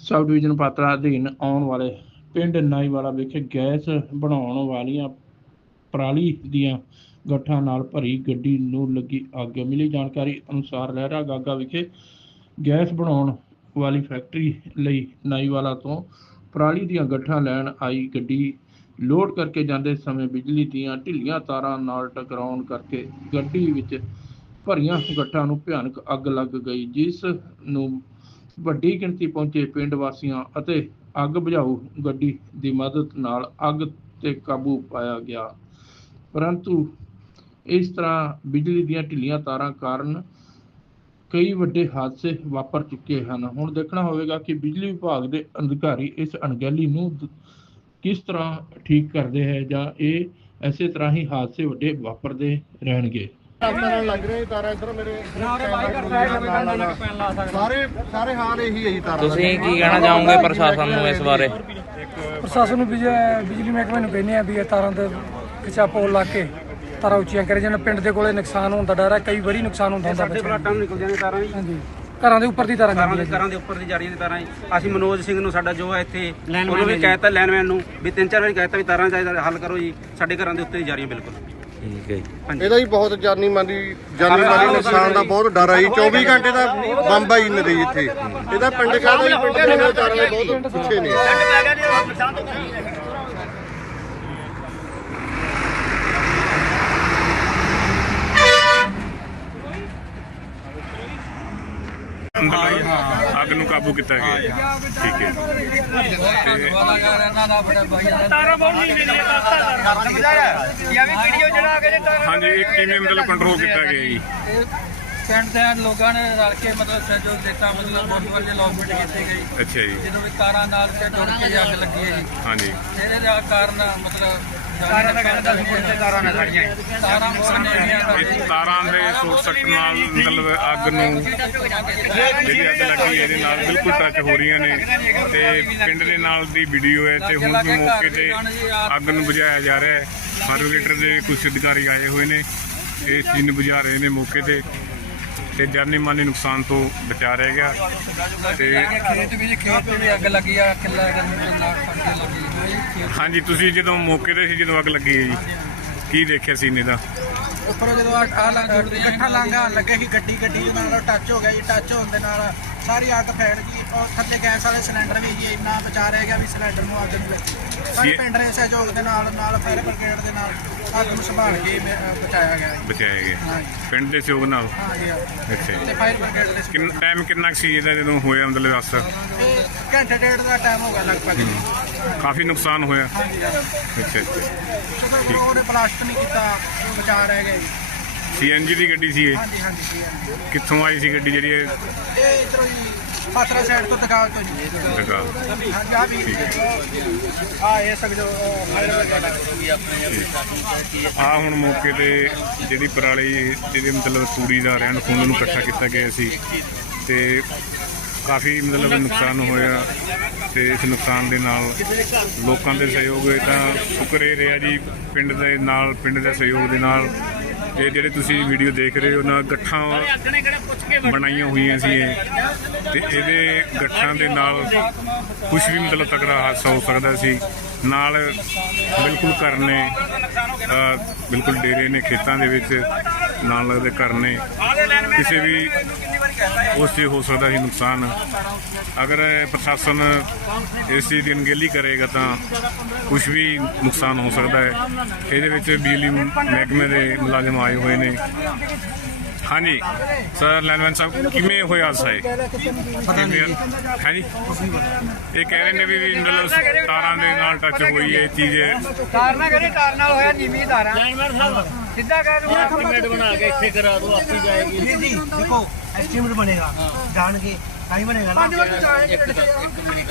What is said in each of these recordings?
Sub division Patra ਅਧੀਨ ਆਉਣ ਵਾਲੇ ਪਿੰਡ ਨਾਈਵਾਲਾ ਵਿਖੇ ਗੈਸ ਬਣਾਉਣ ਵਾਲੀਆਂ ਪਰਾਲੀ ਦੀਆਂ ਗੱਠਾਂ ਨਾਲ ਭਰੀ ਗੱਡੀ ਨੂੰ ਲੱਗੀ ਅੱਗ। ਮਿਲੀ ਜਾਣਕਾਰੀ ਅਨੁਸਾਰ ਲਹਿਰਾ ਗਾਗਾ ਵਿਖੇ ਗੈਸ ਬਣਾਉਣ ਵਾਲੀ ਫੈਕਟਰੀ ਲਈ ਨਾਈਵਾਲਾ ਤੋਂ ਪਰਾਲੀ ਦੀਆਂ ਗੱਠਾਂ ਲੈਣ ਆਈ ਗੱਡੀ। ਲੋਡ ਕਰਕੇ ਜਾਂਦੇ ਸਮੇਂ ਬਿਜਲੀ ਦੀਆਂ ਢਿੱਲੀਆਂ ਤਾਰਾਂ ਨਾਲ ਟਕਰਾਉਣ ਕਰਕੇ ਗੱਡੀ ਵਿੱਚ ਭਰੀਆਂ ਗੱਠਾਂ ਨੂੰ ਭਿਆਨਕ ਅੱਗ ਲੱਗ ਗਈ, ਜਿਸ ਨੂੰ ਵੱਡੀ ਗਿਣਤੀ ਪਹੁੰਚੇ ਪਿੰਡ ਵਾਸੀਆਂ ਅਤੇ ਅੱਗ ਬੁਝਾਊ ਗੱਡੀ ਦੀ ਮਦਦ ਨਾਲ ਅੱਗ ਤੇ ਕਾਬੂ ਪਾਇਆ ਗਿਆ। ਪਰੰਤੂ ਇਸ ਤਰ੍ਹਾਂ ਬਿਜਲੀ ਦੀਆਂ ਢਿੱਲੀਆਂ ਤਾਰਾਂ ਕਾਰਨ ਕਈ ਵੱਡੇ ਹਾਦਸੇ ਵਾਪਰ ਚੁੱਕੇ ਹਨ। ਹੁਣ ਦੇਖਣਾ ਹੋਵੇਗਾ ਕਿ ਬਿਜਲੀ ਵਿਭਾਗ ਦੇ ਅਧਿਕਾਰੀ ਇਸ ਅਣਗਹਿਲੀ ਨੂੰ ਕਿਸ ਤਰ੍ਹਾਂ ਠੀਕ ਕਰਦੇ ਹੈ ਜਾਂ ਇਹ ਐਸੇ ਤਰ੍ਹਾਂ ਹੀ ਹਾਦਸੇ ਵੱਡੇ ਵਾਪਰਦੇ ਰਹਿਣਗੇ। ਤਾਰਾਂ ਲੱਗ ਰਹੇ ਤਾਰਾਂ ਇਧਰ ਮੇਰੇ ਸਾਰੇ ਸਾਰੇ ਹਾਲ ਇਹੀ ਹੈ ਜੀ ਤਾਰਾਂ ਦਾ। ਤੁਸੀਂ ਕੀ ਕਹਿਣਾ ਚਾਹੋਗੇ ਪ੍ਰਸ਼ਾਸਨ ਨੂੰ ਇਸ ਬਾਰੇ? ਪ੍ਰਸ਼ਾਸਨ ਨੂੰ ਬਿਜ- ਬਿਜਲੀ ਮਹਿਕਮੇ ਨੂੰ ਕਹਿੰਦੇ ਆ ਵੀ ਇਹ ਤਾਰਾਂ ਤੇ ਕਿਚਾ ਪੋਲ ਲਾ ਕੇ ਤਾਰਾਂ ਉੱਚੀਆਂ ਕਰੇ ਜਾਣ। ਪਿੰਡ ਦੇ ਕੋਲੇ ਨੁਕਸਾਨ ਹੋਣ ਦਾ ਡਰ ਹੈ ਕਈ ਵਾਰੀ ਨੁਕਸਾਨ ਹੁੰਦਾ ਹੁੰਦਾ ਸਾਡੇ ਪਲਾਟਾਂ ਨੂੰ ਨਿਕਲਦੀਆਂ ਨੇ ਤਾਰਾਂ ਜੀ। ਹਾਂਜੀ। ਘਰਾਂ ਦੇ ਉੱਪਰ ਦੀ ਤਾਰਾਂ ਦੇ ਜਾਂਦੀਆਂ ਘਰਾਂ ਦੇ ਉੱਪਰ ਦੀ ਜਾ ਰਹੀਆਂ ਨੇ ਤਾਰਾਂ ਜੀ। ਅਸੀਂ ਮਨੋਜ ਸਿੰਘ ਨੂੰ ਸਾਡਾ ਜੋ ਹੈ ਇੱਥੇ ਉਹਨੂੰ ਵੀ ਕਹਿਤਾ ਲੈਨਮੈਨ ਨੂੰ ਵੀ ਤਿੰਨ ਚਾਰ ਵਾਰੀ ਕਹਿਤਾ ਵੀ ਤਾਰਾਂ ਦਾ ਹੱਲ ਕਰੋ ਜੀ। ਸਾਡੇ ਘਰਾਂ ਦੇ ਉੱਤੇ ਜਾ ਰਹੀਆਂ ਬਿਲਕੁਲ। ਠੀਕ ਹੈ ਜੀ। ਇਹਦਾ ਹੀ ਬਹੁਤ ਜਾਨੀ ਮਾਲੀ ਜਾਨੀ ਮਾਲੀ ਨੁਕਸਾਨ ਦਾ ਬਹੁਤ ਡਰ ਹੈ ਜੀ 24 ਘੰਟੇ ਦਾ ਬੰਬ ਆਈ ਨੇ ਰਹੀ ਇੱਥੇ। ਇਹਦਾ ਪਿੰਡ ਕਾਹਦਾ ਪਿੰਡ ਦੇ ਬਹੁਤ ਪਿੱਛੇ ਨੇ। ਅੱਗ ਨੂੰ ਕਾਬੂ ਕੀਤਾ ਗਿਆ। ਠੀਕ ਹੈ। ਹਾਂਜੀ ਇਹ ਕਿਵੇਂ ਮਤਲਬ ਕੰਟਰੋਲ ਕੀਤਾ ਗਿਆ ਜੀ? ਪਿੰਡ ਦੇ ਲੋਕਾਂ ਨੇ ਰਲ ਕੇ ਮਤਲਬ ਸਹਿਯੋਗ ਦਿੱਤਾ ਮਤਲਬ ਗੁਰਦੁਆਰੇ ਦੇ ਲੋਕਮੈਂਟ ਕੀਤੇ ਗਈ। ਅੱਛਾ ਜੀ। ਜਦੋਂ ਵੀ ਤਾਰਾਂ ਨਾਲ ਤੇ ਜੁੜ ਕੇ ਅੱਗ ਲੱਗੀ ਹੈ ਜੀ। ਹਾਂਜੀ। ਇਹਦੇ ਦਾ ਕਾਰਨ ਮਤਲਬ ਤਾਰਾਂ ਦਾ ਕਹਿੰਦਾ ਸੀ ਤਾਰਾਂ ਨਾਲ ਖੜੀਆਂ ਤਾਰਾਂ ਬਹੁਤ ਨੇੜੀਆਂ ਇਹ ਤਾਰਾਂ ਦੇ ਸ਼ੋਰਟ ਸਰਕਟ ਨਾਲ ਮਤਲਬ ਅੱਗ ਨੂੰ ਜਿਹੜੀ ਅੱਗ ਲੱਗੀ ਹੈ, ਇਹਦੇ ਨਾਲ ਬਿਲਕੁਲ ਟੱਚ ਹੋ ਰਹੀਆਂ ਨੇ। ਤੇ ਪਿੰਡ ਦੇ ਨਾਲ ਦੀ ਵੀਡੀਓ ਹੈ ਤੇ ਹੁਣ ਵੀ ਮੌਕੇ ਤੇ ਅੱਗ ਨੂੰ ਬੁਝਾਇਆ ਜਾ ਰਿਹਾ ਹੈ। ਫਾਇਰ ਦੇ ਕੁਝ ਅਧਿਕਾਰੀ ਆਏ ਹੋਏ ਨੇ। ਇਹ ਚੀਜ਼ ਨੂੰ ਬੁਝਾ ਰਹੇ ਨੇ ਮੌਕੇ ਤੇ। ਤੇ ਜਾਨੀ ਮਾਲੀ ਨੁਕਸਾਨ ਤੋਂ ਬਚਾ ਰਹਿ ਗਿਆ। ਤੇ ਖੇਤ ਵੀ ਖੇਤ ਵੀ ਅੱਗ ਲੱਗੀ ਆ ਕਿੱਲਾ ਹਾਂਜੀ, ਤੁਸੀਂ ਜਦੋਂ ਮੌਕੇ ਤੇ ਸੀ, ਜਦੋਂ ਅੱਗ ਲੱਗੀ ਹੈ ਜੀ? ਕੀ ਦੇਖਿਆ ਸੀ ਇਹਨੇ ਦਾ? ਉੱਪਰੋਂ ਜਦੋਂ ਆ ਇਕੱਠਾ ਲਾਂਗਾ ਲੱਗੇ ਸੀ ਗੱਡੀ ਗੱਡੀ ਦੇ ਨਾਲ ਟੱਚ ਹੋ ਗਿਆ ਜੀ ਟੱਚ ਹੋਣ ਦੇ ਨਾਲ। ਸਾਰੀ ਅੱਗ ਫੈਲ ਗਈ ਉਹ ਥੱਲੇ ਗੈਸ ਵਾਲੇ ਸਿਲੰਡਰ ਵੀ ਜੀ ਇੰਨਾ ਬਚਾ ਰਹਿ ਗਿਆ ਵੀ ਸਿਲੰਡਰ ਨੂੰ ਅੱਗ ਨਹੀਂ ਲੱਗੀ। ਸਾਰੇ ਜੀ। ਪਿੰਡ ਦੇ ਸਹਿਯੋਗ ਦੇ ਨਾਲ ਨਾਲ ਫਾਇਰ ਬ੍ਰਿਗੇਡ ਦੇ ਨਾਲ ਅੱਗ ਨੂੰ ਸੰਭਾਲ ਕੇ ਬ- ਬਚਾਇਆ ਗਿਆ ਜੀ। ਬਚਾਇਆ ਗਿਆ। ਹਾਂਜੀ। ਪਿੰਡ ਦੇ ਸਹਿਯੋਗ ਨਾਲ? ਹਾਂ ਜੀ ਹਾਂ। ਅੱਛਾ ਤੇ ਜੀ ਫਾਇਰ ਬ੍ਰਿਗੇਡ ਦੇ ਕਿੰਨਾ ਟਾਈਮ ਕਿੰਨਾ ਕੁ ਸੀ ਇਹਦਾ ਜਦੋਂ ਹੋਇਆ ਮਤਲਬ ਦੱਸ? ਇਹ ਘੰਟੇ ਡੇਢ ਦਾ ਟਾਈਮ ਹੋ ਗਿਆ ਲਗਭਗ। ਜੀ। ਕਾਫੀ ਨੁਕਸਾਨ ਹੋਇਆ? ਹਾਂਜੀ ਹਾਂ। ਅੱਛਾ ਅੱਛਾ। ਸ਼ੁਕਰ ਕਰੋ ਉਹਨੇ ਬਲਾਸਟ ਨਹੀਂ ਕੀਤਾ ਬਚਾ ਰਹਿ ਗਿਆ ਜੀ। ਸੀਐਨਜੀ ਦੀ ਗੱਡੀ ਸੀ ਇਹ? ਹਾਂਜੀ ਹਾਂਜੀ ਜੀ, ਹਾਂਜੀ। ਕਿੱਥੋਂ ਆਈ ਸੀ ਗੱਡੀ ਜਿਹੜੀ ਇਹ? ਇਹ ਇਧਰੋਂ ਜੀ ਪਾਤਰਾ ਸਾਈਡ ਤੋਂ ਦਕਾਲ ਤੋਂ ਜੀ। ਲਗਾ ਹਾਂਜੀ ਆ ਵੀ ਆ ਇਹ ਸਭ ਜੋ ਫਾਇਰ ਬ੍ਰਿਗੇਡ ਆ ਹੁਣ ਮੌਕੇ ਤੇ ਜਿਹੜੀ ਪਰਾਲੀ ਜਿਹਦੇ ਮਤਲਬ ਤੂੜੀ ਦਾ ਰਹਿਣ ਖੂਨ ਨੂੰ ਇਕੱਠਾ ਕੀਤਾ ਗਿਆ ਸੀ ਤੇ ਕਾਫੀ ਮਤਲਬ ਨੁਕਸਾਨ ਹੋਇਆ ਤੇ ਇਸ ਨੁਕਸਾਨ ਦੇ ਨਾਲ ਲੋਕਾਂ ਦੇ ਸਹਿਯੋਗ ਇਹ ਤਾਂ ਸ਼ੁਕਰ ਇਹ ਰਿਹਾ ਜੀ ਪਿੰਡ ਦੇ ਨਾਲ ਪਿੰਡ ਦੇ ਸਹਿਯੋਗ ਦੇ ਨਾਲ ਇਹ ਜਿਹੜੇ ਤੁਸੀਂ ਵੀਡੀਓ ਦੇਖ ਰਹੇ ਹੋ ਨਾ ਗੱਠਾਂ ਬਣਾਈਆਂ ਹੋਈਆਂ ਸੀ ਇਹ। ਤੇ ਇਹਦੇ ਗੱਠਾਂ ਦੇ ਨਾਲ ਕੁਝ ਵੀ ਮਤਲਬ ਤਕੜਾ ਹਾਦਸਾ ਹੋ ਸਕਦਾ ਸੀ। ਨਾਲ ਬਿਲਕੁਲ ਘਰ ਨੇ ਬਿਲਕੁਲ ਡੇਰੇ ਨੇ ਖੇਤਾਂ ਦੇ ਵਿੱਚ ਨਾਲ ਲੱਗਦੇ ਘਰ ਨੇ। ਕਿਸੇ ਵੀ ਉਸ ਤੇ ਹੋ ਸਕਦਾ ਸੀ ਨੁਕਸਾਨ। ਅਗਰ ਪ੍ਰਸ਼ਾਸਨ ਇਸ ਚੀਜ਼ ਦੀ ਅਣਗਹਿਲੀ ਕਰੇਗਾ ਤਾਂ ਕੁਝ ਵੀ ਨੁਕਸਾਨ ਹੋ ਸਕਦਾ ਹੈ। ਇਹਦੇ ਵਿੱਚ ਬਿਜਲੀ ਮਹਿਕਮੇ ਦੇ ਮੁਲਾਜ਼ਮ ਆਏ ਹੋਏ ਨੇ। ਹਾਂਜੀ। ਸਰ ਲੈਨਮੈਨ ਸਾਹਿਬ ਕਿਵੇਂ ਹੋਇਆ ਹਾਦਸਾ ਇਹ? ਪਤਾ ਨਹੀਂ ਜੀ। ਹਾਂਜੀ। ਇਹ ਕਹਿ ਰਹੇ ਨੇ ਵੀ ਵੀ ਮਤਲਬ ਤਾਰਾਂ ਦੇ ਨਾਲ ਟੱਚ ਹੋਈ ਹੈ ਇਹ ਚੀਜ਼ ਹੈ। ਤਾਰ ਨਾ ਕਰੇ ਤਾਰ ਨਾਲ ਹੋਇਆ ਨੀਵੀਂ ਤਾਰਾਂ। ਲੈਂਡਮੈਨ ਸਾਹਿਬ। ਸਿੱਧਾ ਕਹਿ ਦੂੰਗਾ ਐਸਟੀਮੇਟ ਬਣਾ ਕੇ ਇੱਥੇ ਕਰਾ ਦਿਓ ਆਪੀ ਜਾਏਗੀ। ਜੀ ਜੀ ਦੇਖੋ ਐਸਟੀਮੇਟ ਬਣੇਗਾ। ਜਾਣ ਕੇ ਟਾਈਮ ਬਣੇਗਾ ਨਾ। ਇੱਕ ਮਿੰਟ।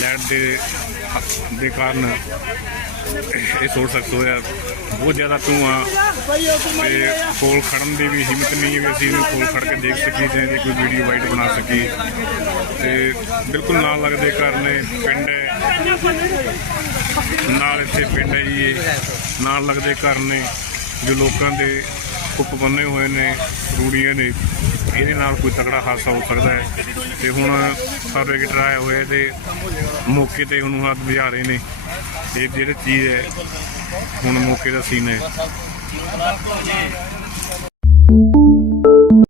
ਲਾਈਟ ਦੇ ਦੇ ਕਾਰਨ ਇਹ ਸੋਚ ਸਕਦਾ ਹੋਇਆ। ਬਹੁਤ ਜ਼ਿਆਦਾ ਧੂਆਂ ਤੇ ਕੋਲ ਖੜਨ ਦੀ ਵੀ ਹਿੰਮਤ ਨਹੀਂ ਹੈ ਵੀ ਅਸੀਂ ਇਹਨੂੰ ਕੋਲ ਖੜ ਕੇ ਦੇਖ ਸਕੀਏ ਜਾਂ ਇਹਦੀ ਕੋਈ ਵੀਡੀਓ ਵਾਈਟ ਬਣਾ ਸਕੀਏ। ਤੇ ਬਿਲਕੁਲ ਨਾਲ ਲੱਗਦੇ ਘਰ ਨੇ ਪਿੰਡ ਹੈ। ਨਾਲ ਇੱਥੇ ਪਿੰਡ ਹੈ ਜੀ ਇਹ। ਨਾਲ ਲੱਗਦੇ ਘਰ ਨੇ ਜੋ ਲੋਕਾਂ ਦੇ ਕੁੱਪ ਬੰਨੇ ਹੋਏ ਨੇ, ਰੂੜੀਆਂ ਨੇ, ਇਹਦੇ ਨਾਲ ਕੋਈ ਤਕੜਾ ਹਾਦਸਾ ਹੋ ਸਕਦਾ ਹੈ। ਤੇ ਹੁਣ ਫਾਬਰਿਕੇਟਰ ਆਏ ਹੋਏ ਤੇ ਮੌਕੇ ਤੇ ਉਹਨੂੰ ਹੱਥ ਬੁਝਾ ਰਹੇ ਨੇ। ਇਹ ਜਿਹੜੀ ਚੀਜ਼ ਹੈ, ਹੁਣ ਮੌਕੇ ਦਾ ਸੀਨ ਹੈ।